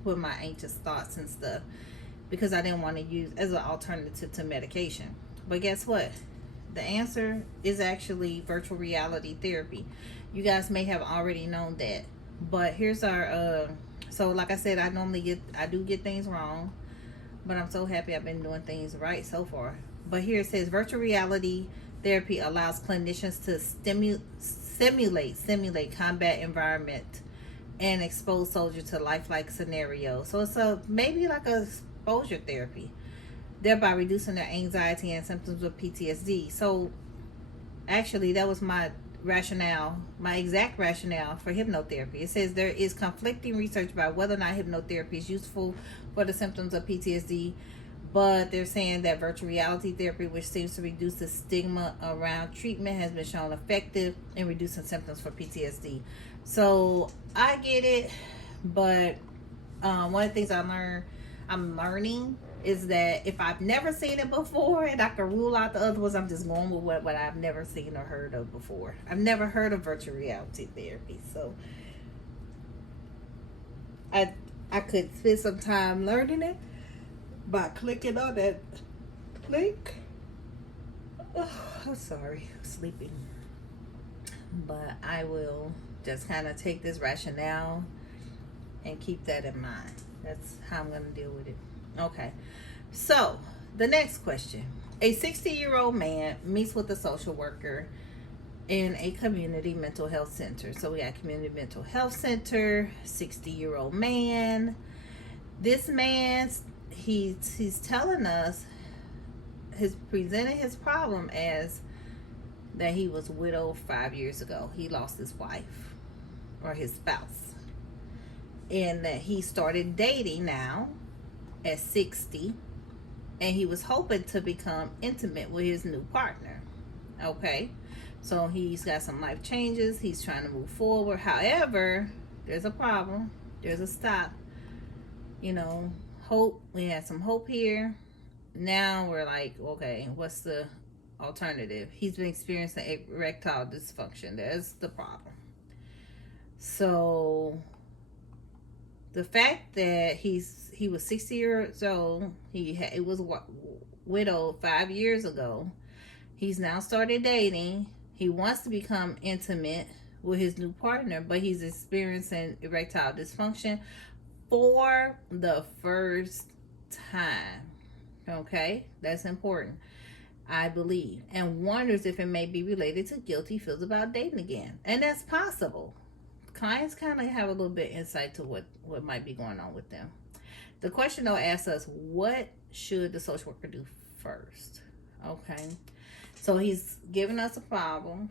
with my anxious thoughts and stuff, because I didn't want to use as an alternative to medication. But guess what? The answer is actually virtual reality therapy. You guys may have already known that. But here's our so like I said, I do get things wrong, but I'm so happy I've been doing things right so far. But here it says virtual reality therapy allows clinicians to simulate combat environment and expose soldiers to lifelike scenarios. So it's maybe like a exposure therapy, thereby reducing their anxiety and symptoms of PTSD. So actually, that was my exact rationale for hypnotherapy. It says there is conflicting research about whether or not hypnotherapy is useful for the symptoms of PTSD, but they're saying that virtual reality therapy, which seems to reduce the stigma around treatment, has been shown effective in reducing symptoms for PTSD. So I get it, but one of the things I'm learning is that if I've never seen it before and I can rule out the other ones, I'm just going with what I've never seen or heard of before. I've never heard of virtual reality therapy, so I could spend some time learning it by clicking on that link. Oh, I'm sorry, I'm sleeping. But I will just kind of take this rationale and keep that in mind. That's how I'm going to deal with it. Okay, so the next question. A 60-year-old man meets with a social worker in a community mental health center. So we got community mental health center, 60-year-old man. This man, he's telling us, presenting his problem as that he was widowed 5 years ago. He lost his wife or his spouse, and that he started dating now at 60, and he was hoping to become intimate with his new partner. Okay, so he's got some life changes, he's trying to move forward. However, there's a problem, there's a stop. Hope, we had some hope here. Now we're like, okay, what's the alternative? He's been experiencing erectile dysfunction. That's the problem. So the fact that he was 60 years old, he was widowed 5 years ago. He's now started dating. He wants to become intimate with his new partner, but he's experiencing erectile dysfunction for the first time. Okay, that's important, I believe, and wonders if it may be related to guilt he feels about dating again. And that's possible. Clients kind of have a little bit insight to what might be going on with them. The question though asks us, what should the social worker do first? Okay, so he's giving us a problem,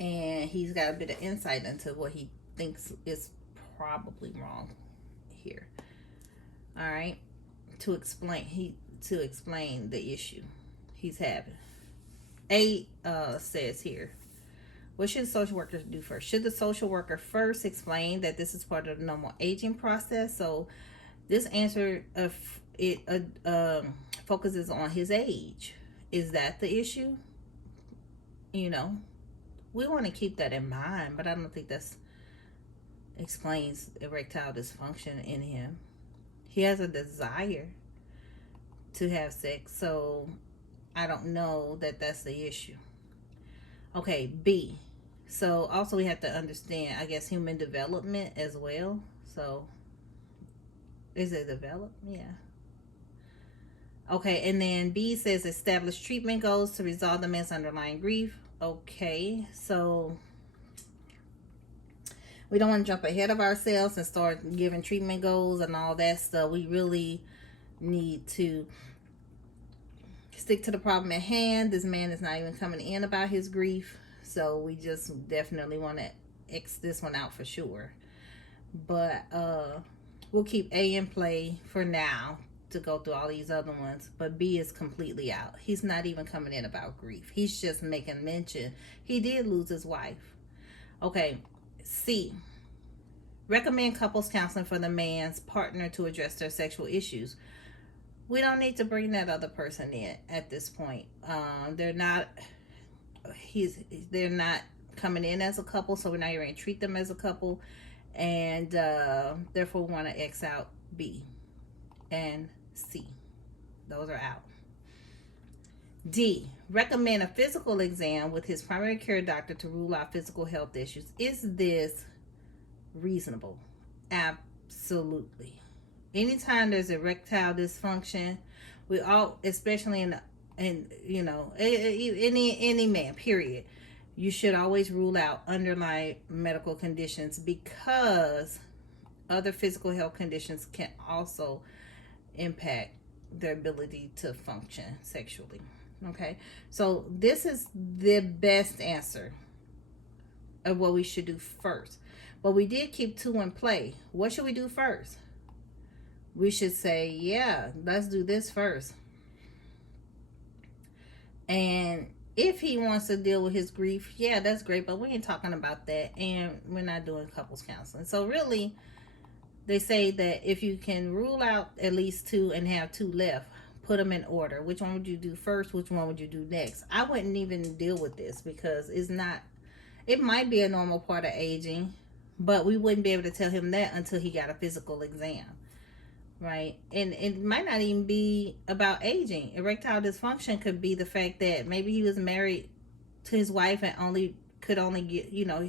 and he's got a bit of insight into what he thinks is probably wrong here. All right, to explain the issue he's having. Says here, what should social workers do first? Should the social worker first explain that this is part of the normal aging process? So this answer focuses on his age. Is that the issue? We want to keep that in mind, but I don't think that explains erectile dysfunction in him. He has a desire to have sex, so I don't know that that's the issue. Okay, B. So also we have to understand, I guess, human development as well. So is it developed? Yeah. Okay, and then B says establish treatment goals to resolve the man's underlying grief. Okay, so we don't want to jump ahead of ourselves and start giving treatment goals and all that stuff. We really need to stick to the problem at hand. This man is not even coming in about his grief, so we just definitely want to X this one out for sure. But we'll keep A in play for now to go through all these other ones, but B is completely out. He's not even coming in about grief. He's just making mention he did lose his wife. Okay, C. Recommend couples counseling for the man's partner to address their sexual issues. we don't need to bring that other person in at this point. They're not they're not coming in as a couple, so we're not even going to treat them as a couple, and therefore we want to X out B and C. Those are out. D, recommend a physical exam with his primary care doctor to rule out physical health issues. Is this reasonable? Absolutely. Anytime there's erectile dysfunction, we all, especially in you know, any man, period, you should always rule out underlying medical conditions, because other physical health conditions can also impact their ability to function sexually. Okay, so this is the best answer of what we should do first. But we did keep two in play. What should we do first? We should say, yeah, let's do this first. And if he wants to deal with his grief, yeah, that's great, but we ain't talking about that, and we're not doing couples counseling. So really, they say that if you can rule out at least two and have two left, put them in order. Which one would you do first? Which one would you do next? I wouldn't even deal with this, because it's not, it might be a normal part of aging, but we wouldn't be able to tell him that until he got a physical exam, right? And it might not even be about aging. Erectile dysfunction could be the fact that maybe he was married to his wife and could only get, you know,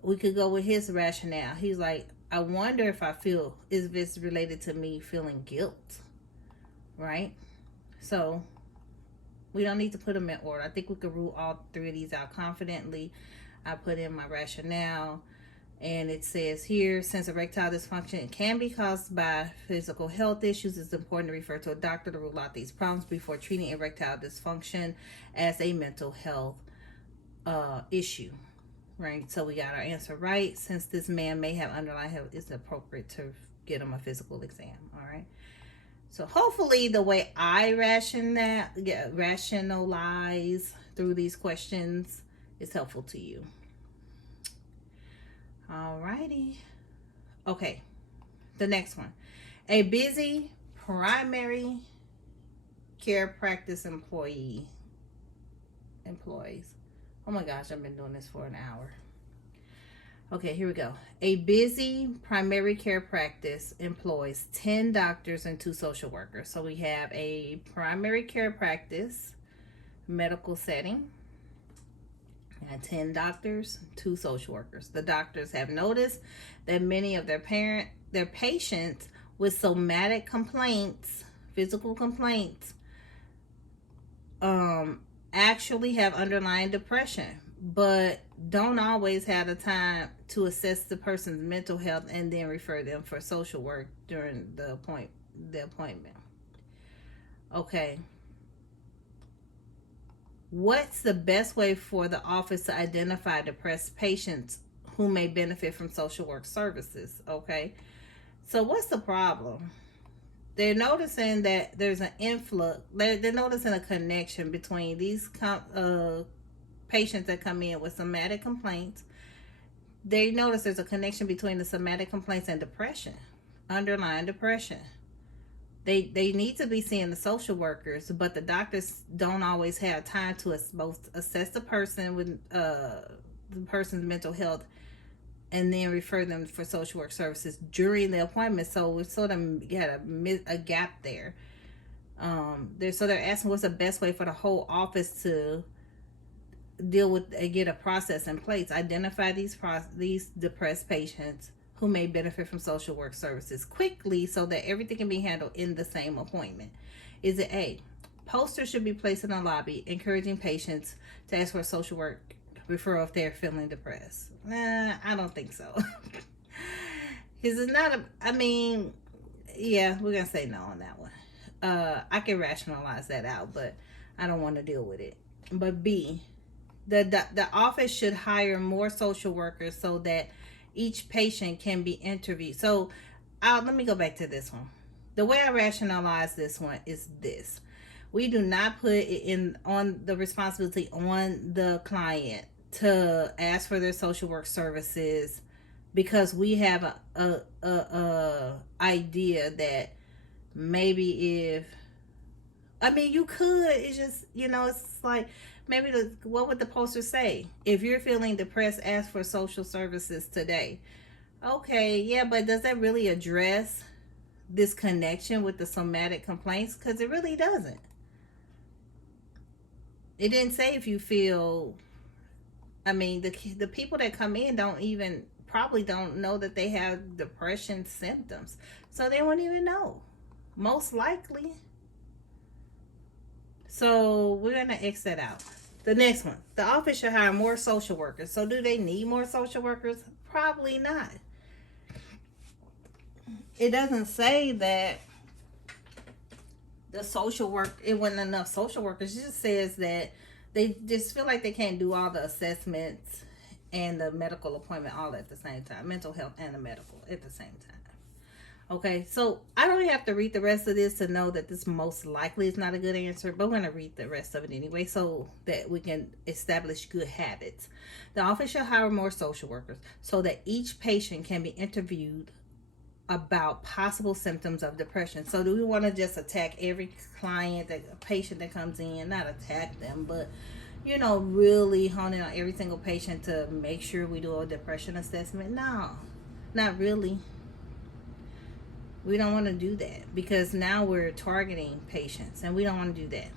we could go with his rationale. He's like, I wonder if this related to me feeling guilt, right? So we don't need to put them in order. I think we could rule all three of these out confidently. I put in my rationale, and it says here, since erectile dysfunction can be caused by physical health issues, it's important to refer to a doctor to rule out these problems before treating erectile dysfunction as a mental health issue. Right, so we got our answer right. Since this man may have underlying health, it's appropriate to get him a physical exam. All right. So hopefully the way I rationalize through these questions is helpful to you. All righty. Okay. The next one. A busy primary care practice employees. Oh my gosh, I've been doing this for an hour. Okay, here we go. A busy primary care practice employs 10 doctors and 2 social workers. So we have a primary care practice medical setting and 10 doctors, 2 social workers. The doctors have noticed that many of their patients with somatic complaints, physical complaints, actually have underlying depression, but don't always have the time to assess the person's mental health and then refer them for social work during the appointment. Okay. What's the best way for the office to identify depressed patients who may benefit from social work services? Okay. So what's the problem? They're noticing that there's an influx. They're noticing a connection between these patients that come in with somatic complaints. They notice there's a connection between the somatic complaints and depression, underlying depression. They need to be seeing the social workers, but the doctors don't always have time to both assess the person with the person's mental health and then refer them for social work services during the appointment. So we sort of got a gap there. They're asking what's the best way for the whole office to deal with and get a process in place. Identify these depressed patients who may benefit from social work services quickly so that everything can be handled in the same appointment. Is it A, posters should be placed in the lobby encouraging patients to ask for a social work referral if they're feeling depressed? I don't think so. Because it's not yeah, we're going to say no on that one. I can rationalize that out, but I don't want to deal with it. But B, the office should hire more social workers so that each patient can be interviewed. So let me go back to this one. The way I rationalize this one is this. We do not put it on the responsibility on the client to ask for their social work services because we have a idea that Maybe if, I mean, you could, it's just, it's like, maybe what would the poster say? If you're feeling depressed, ask for social services today. Okay, yeah, but does that really address this connection with the somatic complaints? Because it really doesn't. It didn't say if you feel, I mean, the people that come in don't even, probably don't know that they have depression symptoms. So they won't even know. Most likely. So we're going to X that out. The next one. The office should hire more social workers. So do they need more social workers? Probably not. It doesn't say that the social work, it wasn't enough social workers. It just says that they just feel like they can't do all the assessments and the medical appointment all at the same time. Mental health and the medical at the same time. Okay, so I don't have to read the rest of this to know that this most likely is not a good answer, but we're going to read the rest of it anyway so that we can establish good habits. The office should hire more social workers so that each patient can be interviewed about possible symptoms of depression. So do we want to just attack every client, that patient that comes in? Not attack them, but really hone in on every single patient to make sure we do a depression assessment? No, not really. We don't want to do that because now we're targeting patients and we don't want to do that.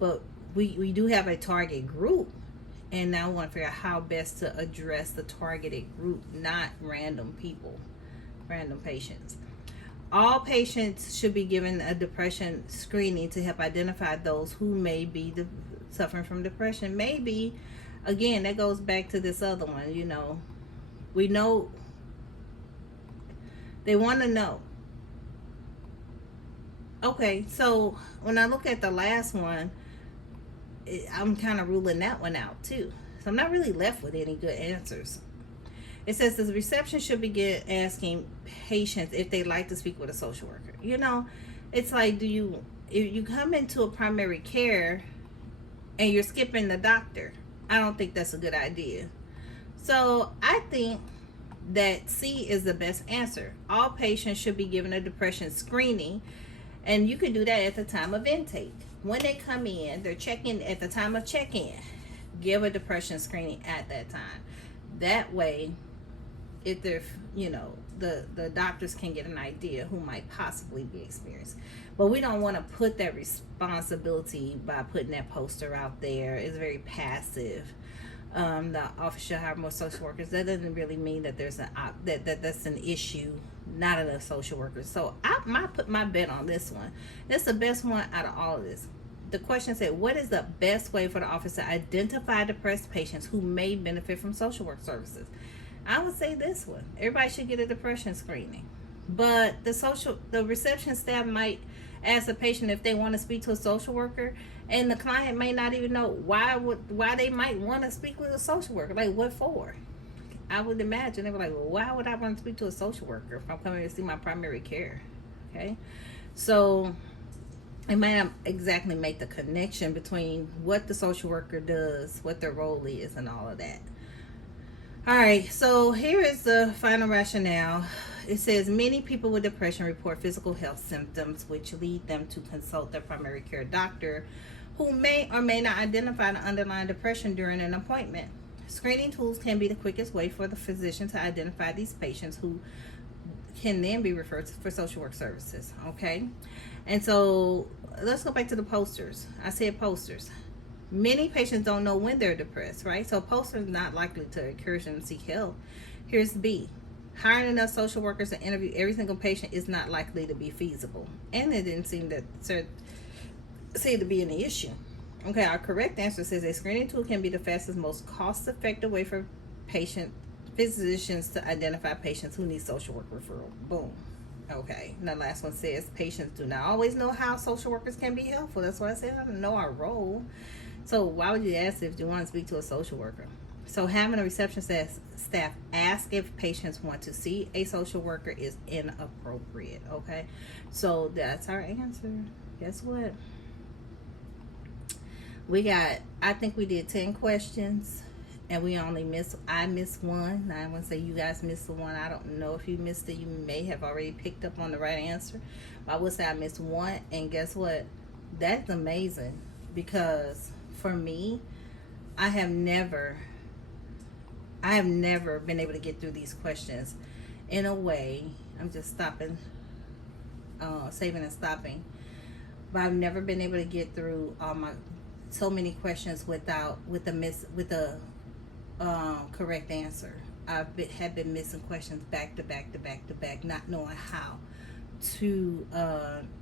But we do have a target group, and now we want to figure out how best to address the targeted group, not random people, random patients. All patients should be given a depression screening to help identify those who may be suffering from depression. Maybe, again, that goes back to this other one. We know. They want to know. Okay, so when I look at the last one, I'm kind of ruling that one out too. So I'm not really left with any good answers. It says the reception should begin asking patients if they like to speak with a social worker. It's like, if you come into a primary care and you're skipping the doctor, I don't think that's a good idea. So I think that C is the best answer. All patients should be given a depression screening, and you can do that at the time of intake. When they come in, they're checking at the time of check-in. Give a depression screening at that time. That way, if they're, the doctors can get an idea who might possibly be experiencing. But we don't want to put that responsibility by putting that poster out there. It's very passive. The office should hire more social workers. That doesn't really mean that there's that's an issue. Not enough social workers. So I might put my bet on this one. It's the best one out of all of this. The question said, what is the best way for the office to identify depressed patients who may benefit from social work services? I would say this one. Everybody should get a depression screening. But the reception staff might ask the patient if they want to speak to a social worker, and the client may not even know why they might want to speak with a social worker. Like, what for? I would imagine they were like, well, why would I want to speak to a social worker if I'm coming to see my primary care? Okay, so it may not exactly make the connection between what the social worker does, what their role is, and all of that. All right, so here is the final rationale. It says many people with depression report physical health symptoms which lead them to consult their primary care doctor, who may or may not identify the underlying depression during an appointment. Screening tools can be the quickest way for the physician to identify these patients, who can then be referred to for social work services. Okay, and so let's go back to the posters. I said posters. Many patients don't know when they're depressed, right? So posters not likely to encourage them to seek help. Here's B. Hiring enough social workers to interview every single patient is not likely to be feasible, and it didn't seem to be an issue. Okay, our correct answer says a screening tool can be the fastest, most cost-effective way for physicians to identify patients who need social work referral. Boom. Okay, and the last one says patients do not always know how social workers can be helpful. That's why I said I don't know our role. So why would you ask if you want to speak to a social worker? So having a reception staff ask if patients want to see a social worker is inappropriate. Okay, so that's our answer. Guess what? I think we did 10 questions, and we only missed, I missed one. Now I want to say you guys missed the one. I don't know if you missed it. You may have already picked up on the right answer. But I would say I missed one, and guess what? That's amazing, because for me, I have never been able to get through these questions in a way. I'm just stopping, saving and stopping. But I've never been able to get through so many questions with the correct answer. Have been missing questions back to back to back to back, not knowing how to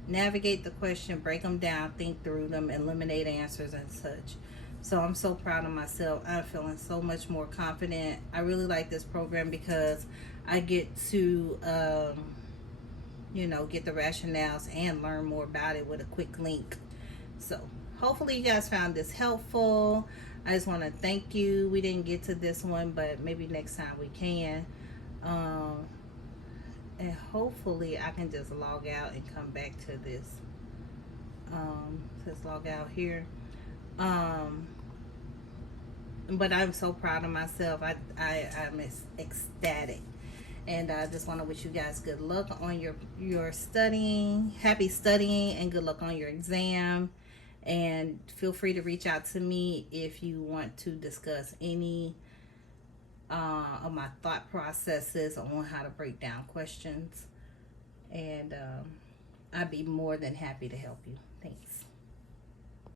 navigate the question, break them down, think through them, eliminate answers and such. So I'm so proud of myself. I'm feeling so much more confident. I really like this program because I get to, get the rationales and learn more about it with a quick link. So hopefully you guys found this helpful. I just want to thank you. We didn't get to this one, but maybe next time we can. And hopefully I can just log out and come back to this. Just log out here. But I'm so proud of myself. I'm ecstatic. And I just want to wish you guys good luck on your studying. Happy studying and good luck on your exam. And feel free to reach out to me if you want to discuss any of my thought processes on how to break down questions. And I'd be more than happy to help you. Thanks.